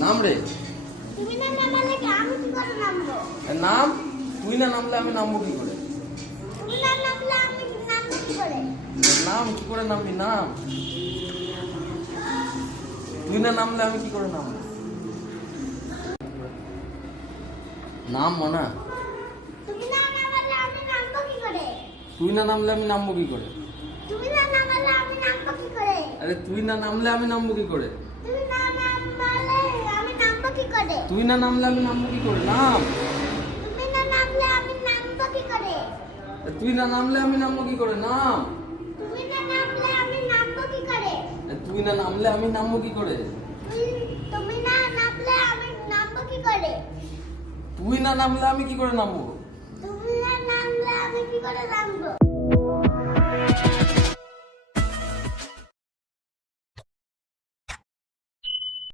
নাম রে তুমি না নামালে কি আমি কি করে নামবো? নাম তুই না নামলে আমি নামবো কি করে? তুমি না নামলে আমি নামবো কি করে? নাম কি করে নামবি? নাম তুই না নামলে আমি কি করে নামবো? নাম মনা তুমি না নামালে আমি নামবো কি করে? তুই না নামলে আমি নামবো কি করে? তুমি না নামালে আমি নামবো কি করে? আরে তুই না নামলে আমি নামবো কি করে? তুমি না নামালে আমি নামবো কি করে? তুই না নামলে আমি নামবো কি করে? নাম তুমি না নামলে আমি নামবো কি করে? তুই না নামলে আমি নামবো কি করে? নাম তুমি না নামলে আমি নামবো কি করে? তুই না নামলে আমি নামবো কি করে? তুমি না নামলে আমি নামবো কি করে? তুই না নামলে আমি কি করে নামবো? তুমি না নামলে আমি কি করে নামবো?